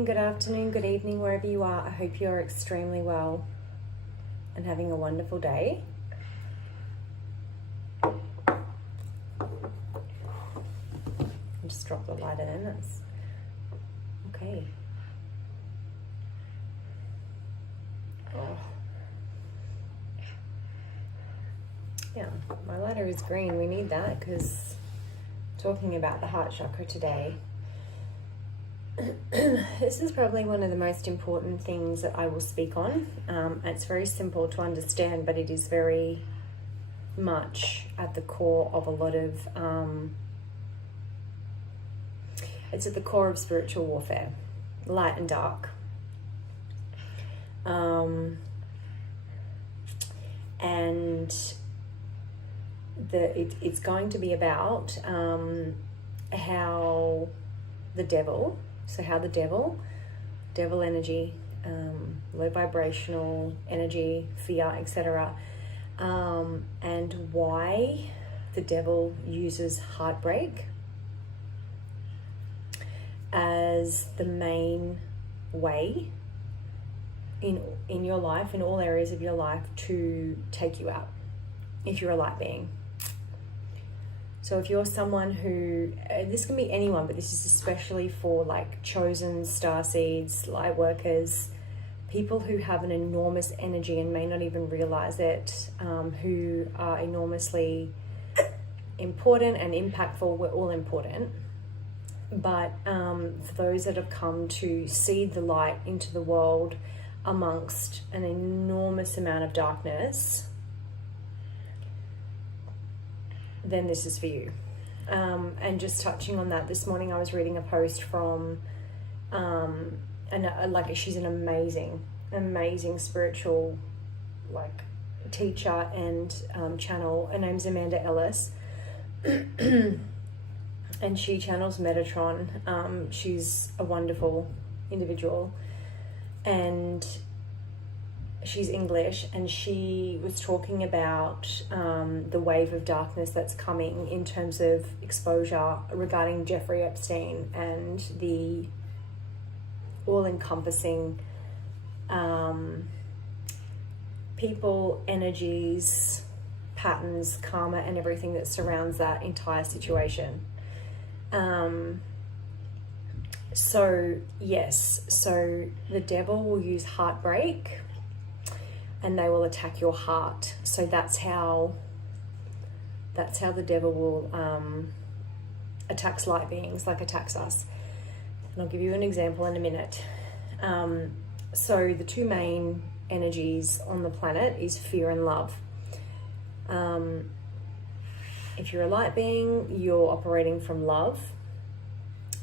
morning, good afternoon, good evening, wherever you are. I hope you're extremely well and having a wonderful day. Just drop the lighter in. That's okay. Oh. Yeah, my lighter is green. We need that because talking about the heart chakra today. This is probably one of the most important things that I will speak on. It's very simple to understand, but it is very much at the core of a lot of, it's at the core of spiritual warfare, light and dark. And it's going to be about how the devil energy, low vibrational energy, fear, etc., and why the devil uses heartbreak as the main way in your life, in all areas of your life, to take you out if you're a light being. So if you're someone who, this can be anyone, but this is especially for like chosen starseeds, light workers, people who have an enormous energy and may not even realize it, who are enormously important and impactful. We're all important. But for those that have come to seed the light into the world amongst an enormous amount of darkness, then this is for you. And just touching on that, this morning I was reading a post from, she's an amazing spiritual teacher and channel. Her name's Amanda Ellis. And she channels Metatron. She's a wonderful individual. And she's English, and she was talking about the wave of darkness that's coming in terms of exposure regarding Jeffrey Epstein and the all-encompassing people, energies, patterns, karma, and everything that surrounds that entire situation. So the devil will use heartbreak and they will attack your heart. So that's how the devil will attacks light beings, attacks us. And I'll give you an example in a minute. So the two main energies on the planet is fear and love. If you're a light being, you're operating from love.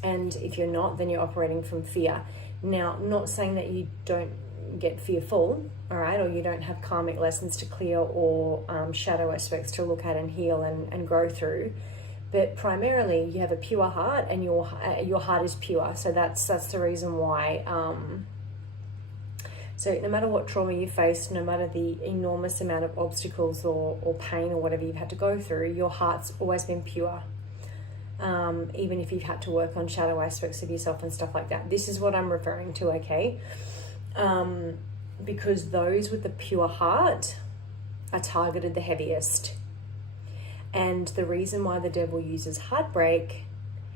And if you're not, then you're operating from fear. Now, not saying that you don't get fearful, all right, or you don't have karmic lessons to clear or shadow aspects to look at and heal and grow through, but primarily you have a pure heart, and your heart is pure. So that's the reason why. So no matter what trauma you face, no matter the enormous amount of obstacles or pain or whatever you've had to go through, your heart's always been pure. Even if you've had to work on shadow aspects of yourself and stuff like that. This is what I'm referring to, okay? Because those with the pure heart are targeted the heaviest. And the reason why the devil uses heartbreak,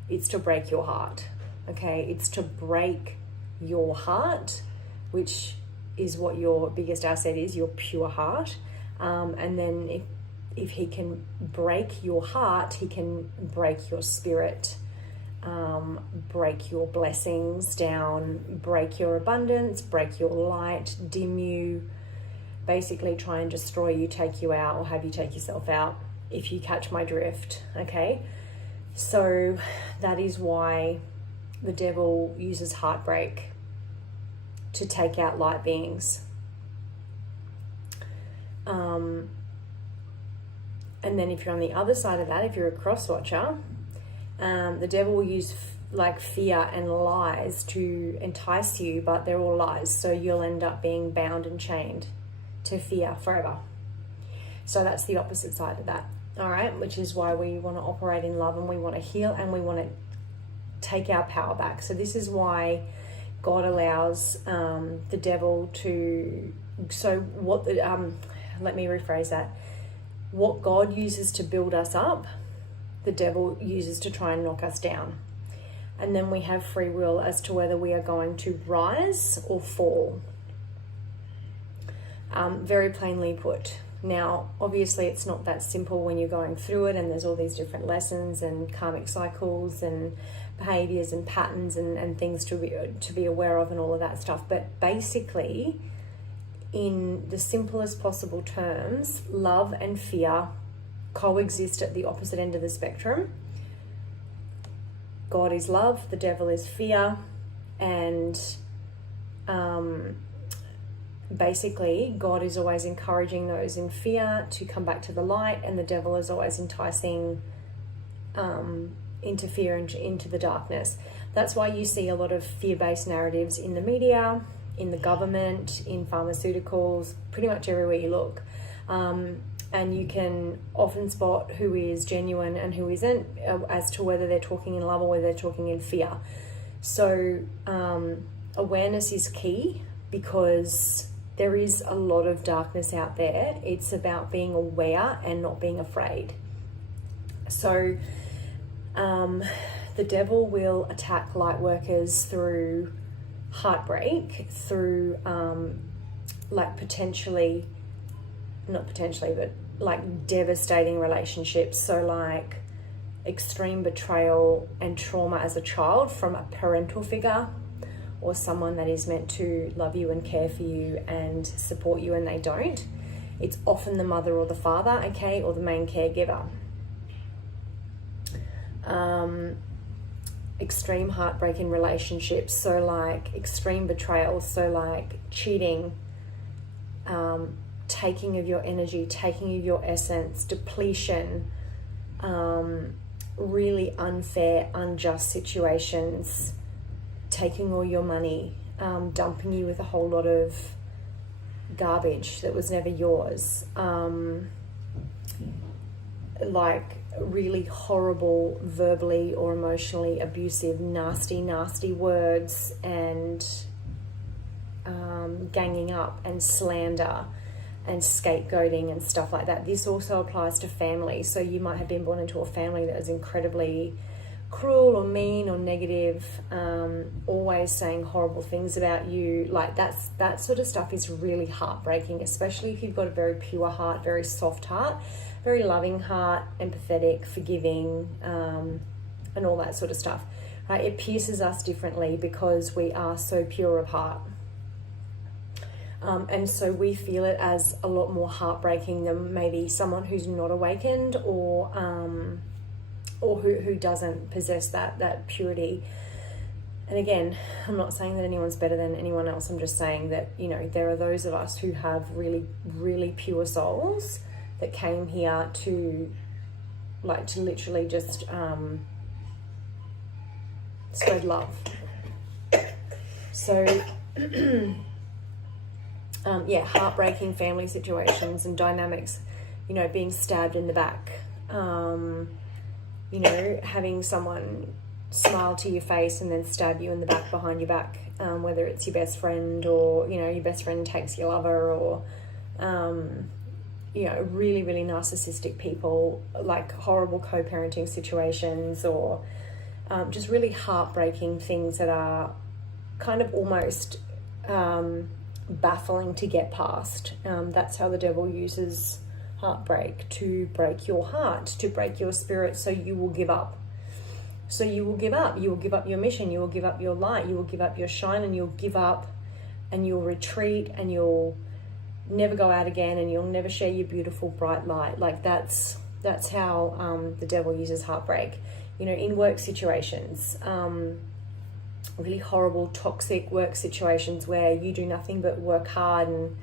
it's to break your heart, okay? It's to break your heart, which is what your biggest asset is, your pure heart. And then if he can break your heart, he can break your spirit, break your blessings down, break your abundance, break your light, dim you, basically try and destroy you, take you out, or have you take yourself out, if you catch my drift, okay? So that is why the devil uses heartbreak to take out light beings. And then if you're on the other side of that, if you're a cross watcher, the devil will use fear and lies to entice you, but they're all lies. So you'll end up being bound and chained to fear forever. So that's the opposite side of that. All right, which is why we want to operate in love, and we want to heal, and we want to take our power back. So this is why God allows the devil to, let me rephrase that. What God uses to build us up, the devil uses to try and knock us down. And then we have free will as to whether we are going to rise or fall. Very plainly put. Now, obviously it's not that simple when you're going through it, and there's all these different lessons and karmic cycles and behaviors and patterns and things to be aware of and all of that stuff. But basically, in the simplest possible terms, love and fear coexist at the opposite end of the spectrum. God is love, the devil is fear, and basically God is always encouraging those in fear to come back to the light, and the devil is always enticing into fear and into the darkness. That's why you see a lot of fear-based narratives in the media, in the government, in pharmaceuticals, pretty much everywhere you look. And you can often spot who is genuine and who isn't, as to whether they're talking in love or whether they're talking in fear. So awareness is key, because there is a lot of darkness out there. It's about being aware and not being afraid. So the devil will attack light workers through heartbreak, through devastating relationships. So like extreme betrayal and trauma as a child from a parental figure, or someone that is meant to love you and care for you and support you, and they don't. It's often the mother or the father, okay, or the main caregiver. Extreme heartbreak in relationships, so like extreme betrayal, so like cheating, taking of your energy, taking of your essence, depletion, really unfair, unjust situations, taking all your money, dumping you with a whole lot of garbage that was never yours, like really horrible, verbally or emotionally abusive, nasty words, and ganging up and slander and scapegoating and stuff like that. This also applies to family. So you might have been born into a family that is incredibly cruel or mean or negative, always saying horrible things about you. Like that sort of stuff is really heartbreaking, especially if you've got a very pure heart, very soft heart, very loving heart, empathetic, forgiving, and all that sort of stuff. Right? It pierces us differently because we are so pure of heart. And so we feel it as a lot more heartbreaking than maybe someone who's not awakened, or who doesn't possess that purity. And again, I'm not saying that anyone's better than anyone else. I'm just saying that, you know, there are those of us who have really, really pure souls that came here to literally just spread love. So heartbreaking family situations and dynamics, you know, being stabbed in the back, you know, having someone smile to your face and then stab you in the back behind your back, whether it's your best friend, or, you know, your best friend takes your lover, or, you know, really, really narcissistic people, like horrible co-parenting situations, or just really heartbreaking things that are kind of almost baffling to get past. That's how the devil uses heartbreak, to break your heart, to break your spirit, so you will give up. So you will give up. You will give up your mission. You will give up your light. You will give up your shine, and you'll give up, and you'll retreat, and you'll never go out again, and you'll never share your beautiful bright light. Like that's how the devil uses heartbreak. You know, in work situations, really horrible, toxic work situations where you do nothing but work hard and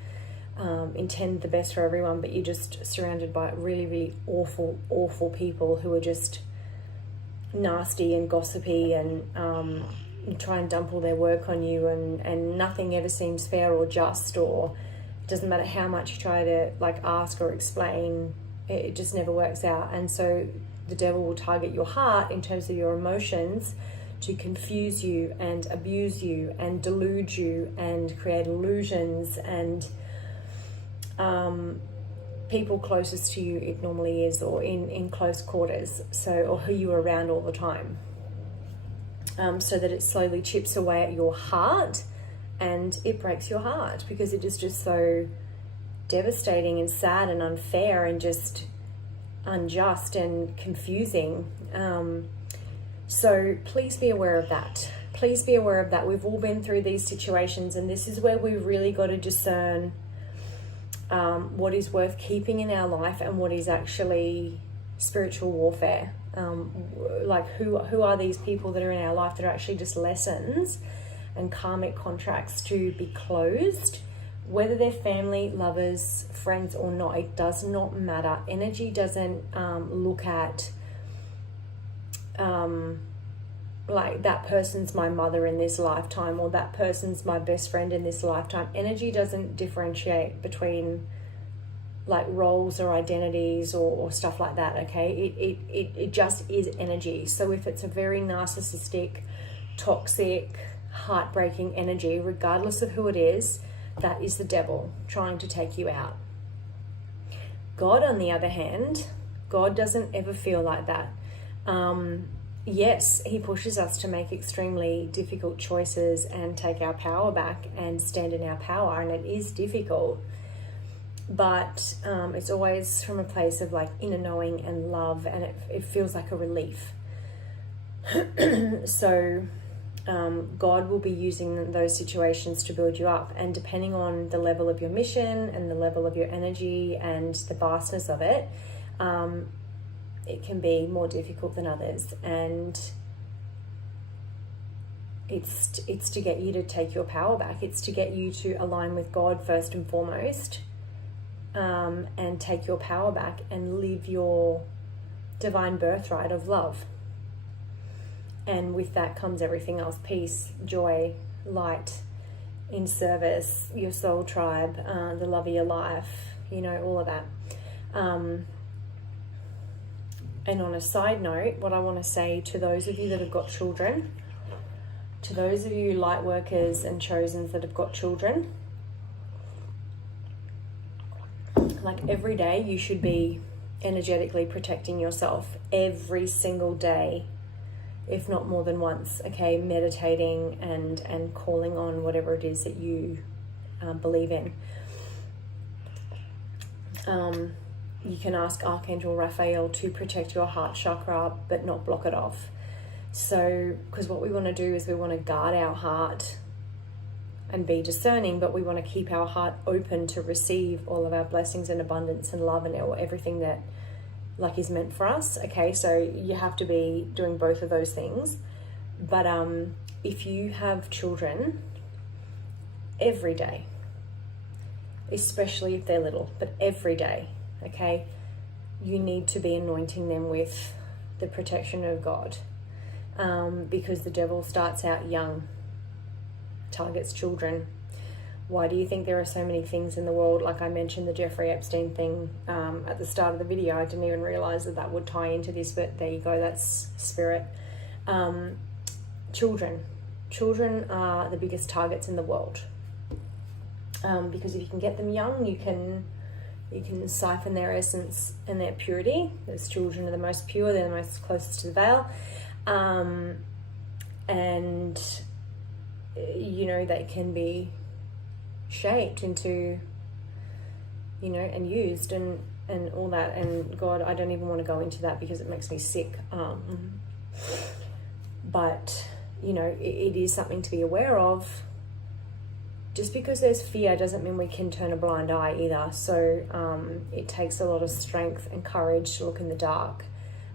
intend the best for everyone, but you're just surrounded by really, really awful people who are just nasty and gossipy, and try and dump all their work on you, and nothing ever seems fair or just, or it doesn't matter how much you try to like ask or explain, it just never works out. And so the devil will target your heart in terms of your emotions to confuse you and abuse you and delude you and create illusions. And people closest to you, it normally is, or in close quarters, so, or who you're around all the time, so that it slowly chips away at your heart, and it breaks your heart because it is just so devastating and sad and unfair and just unjust and confusing. So please be aware of that. Please be aware of that. We've all been through these situations, and this is where we really got to discern what is worth keeping in our life and what is actually spiritual warfare. Like who are these people that are in our life that are actually just lessons and karmic contracts to be closed, whether they're family, lovers, friends or not. It does not matter. Energy doesn't look at like that person's my mother in this lifetime or that person's my best friend in this lifetime. Energy doesn't differentiate between like roles or identities or stuff like that, okay? It just is energy. So if it's a very narcissistic, toxic, heartbreaking energy, regardless of who it is, that is the devil trying to take you out. God, on the other hand, God doesn't ever feel like that. Yes, he pushes us to make extremely difficult choices and take our power back and stand in our power, and it is difficult, but it's always from a place of like inner knowing and love, and it feels like a relief. So God will be using those situations to build you up, and depending on the level of your mission and the level of your energy and the vastness of it, it can be more difficult than others. And it's to get you to take your power back. It's to get you to align with God first and foremost, and take your power back and live your divine birthright of love. And with that comes everything else: peace, joy, light, in service, your soul tribe, the love of your life, you know, all of that. And on a side note, what I want to say to those of you that have got children, to those of you light workers and chosens that have got children, like every day you should be energetically protecting yourself every single day, if not more than once, okay? Meditating and calling on whatever it is that you believe in. You can ask Archangel Raphael to protect your heart chakra, but not block it off. So, because what we want to do is we want to guard our heart and be discerning, but we want to keep our heart open to receive all of our blessings and abundance and love and everything that like is meant for us, okay? So you have to be doing both of those things. But if you have children, every day, especially if they're little, but every day, okay, you need to be anointing them with the protection of God, because the devil starts out young, targets children. Why do you think there are so many things in the world? Like I mentioned the Jeffrey Epstein thing at the start of the video. I didn't even realize that would tie into this, but there you go, that's spirit. Children are the biggest targets in the world, because if you can get them young, you can siphon their essence and their purity. Those children are the most pure, they're the most closest to the veil, and you know, they can be shaped into, you know, and used and all that. And God, I don't even want to go into that because it makes me sick. But you know, it is something to be aware of. Just because there's fear doesn't mean we can turn a blind eye either. So it takes a lot of strength and courage to look in the dark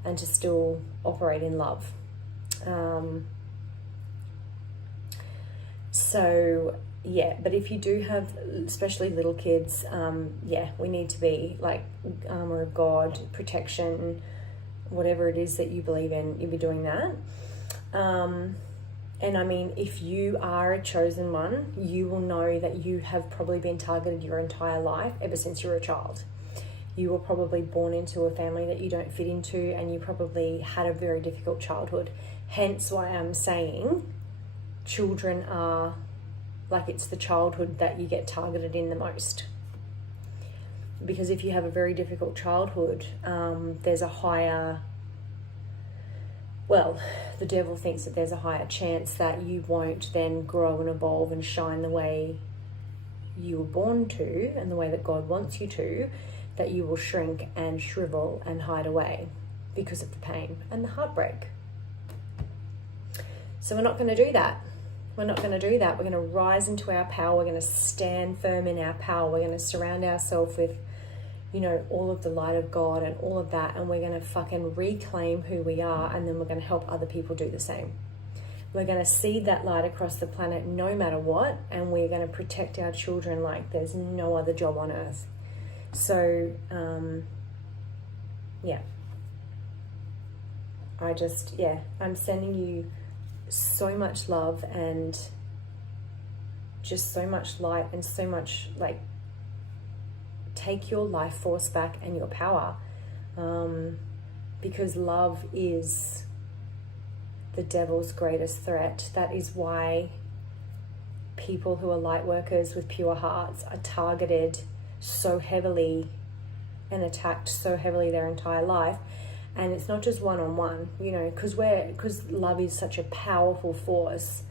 and to still operate in love. So yeah, but if you do have especially little kids, yeah, we need to be like armor of God, protection, whatever it is that you believe in, you'll be doing that. And I mean, if you are a chosen one, you will know that you have probably been targeted your entire life ever since you were a child. You were probably born into a family that you don't fit into, and you probably had a very difficult childhood. Hence why I'm saying children are, like, it's the childhood that you get targeted in the most. Because if you have a very difficult childhood, there's a higher, well, the devil thinks that there's a higher chance that you won't then grow and evolve and shine the way you were born to and the way that God wants you to, that you will shrink and shrivel and hide away because of the pain and the heartbreak. So we're not going to do that. We're not going to do that. We're going to rise into our power. We're going to stand firm in our power. We're going to surround ourselves with, you know, all of the light of God and all of that. And we're going to fucking reclaim who we are. And then we're going to help other people do the same. We're going to seed that light across the planet no matter what. And we're going to protect our children like there's no other job on earth. So, yeah. I'm sending you so much love and just so much light and so much, like, take your life force back and your power, because love is the devil's greatest threat. That is why people who are light workers with pure hearts are targeted so heavily and attacked so heavily their entire life. And it's not just one-on-one, you know, because love is such a powerful force.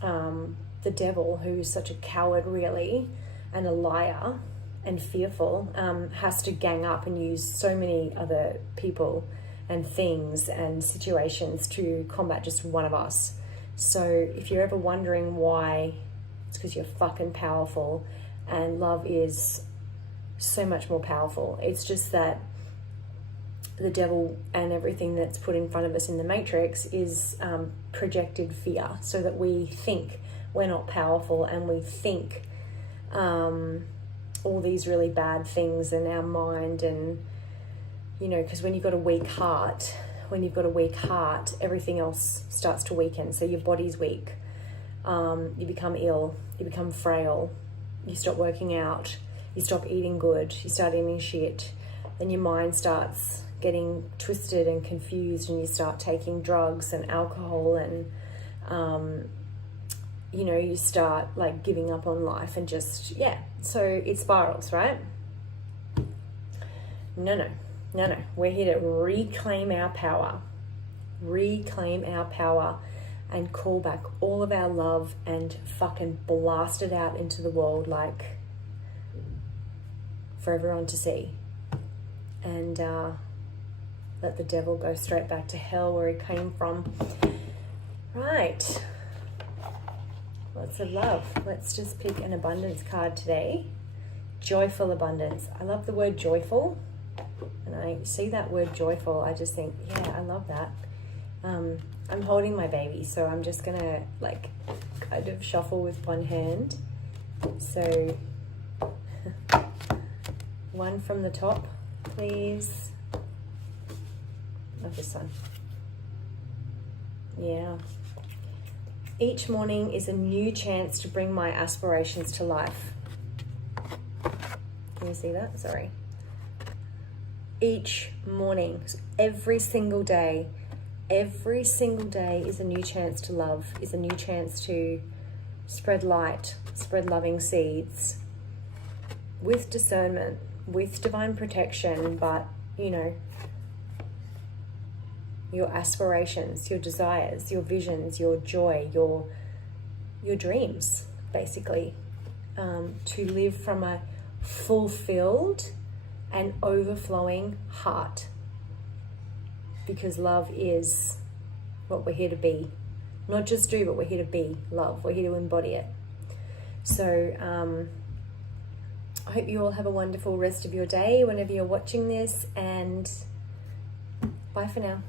The devil, who is such a coward really, and a liar and fearful, has to gang up and use so many other people and things and situations to combat just one of us. So if you're ever wondering why, it's because you're fucking powerful, and love is so much more powerful. It's just that the devil and everything that's put in front of us in the matrix is projected fear, so that we think we're not powerful and we think all these really bad things in our mind. And, you know, because when you've got a weak heart, everything else starts to weaken. So your body's weak, you become ill, you become frail, you stop working out, you stop eating good, you start eating shit, then your mind starts getting twisted and confused, and you start taking drugs and alcohol, and you know, you start like giving up on life and just, yeah, so it spirals, right? No, we're here to reclaim our power and call back all of our love and fucking blast it out into the world, like, for everyone to see. And let the devil go straight back to hell where he came from. Right. Lots of love. Let's just pick an abundance card today. Joyful abundance. I love the word joyful. And I see that word joyful, I just think, yeah, I love that. I'm holding my baby, so I'm just going to, like, kind of shuffle with one hand. So, one from the top, please. Of this one. Yeah. Each morning is a new chance to bring my aspirations to life. Can you see that? Sorry. Each morning, every single day is a new chance to love, is a new chance to spread light, spread loving seeds with discernment, with divine protection, but, you know, your aspirations, your desires, your visions, your joy, your dreams, basically, to live from a fulfilled and overflowing heart, because love is what we're here to be. Not just do, but we're here to be love. We're here to embody it. So I hope you all have a wonderful rest of your day whenever you're watching this, and bye for now.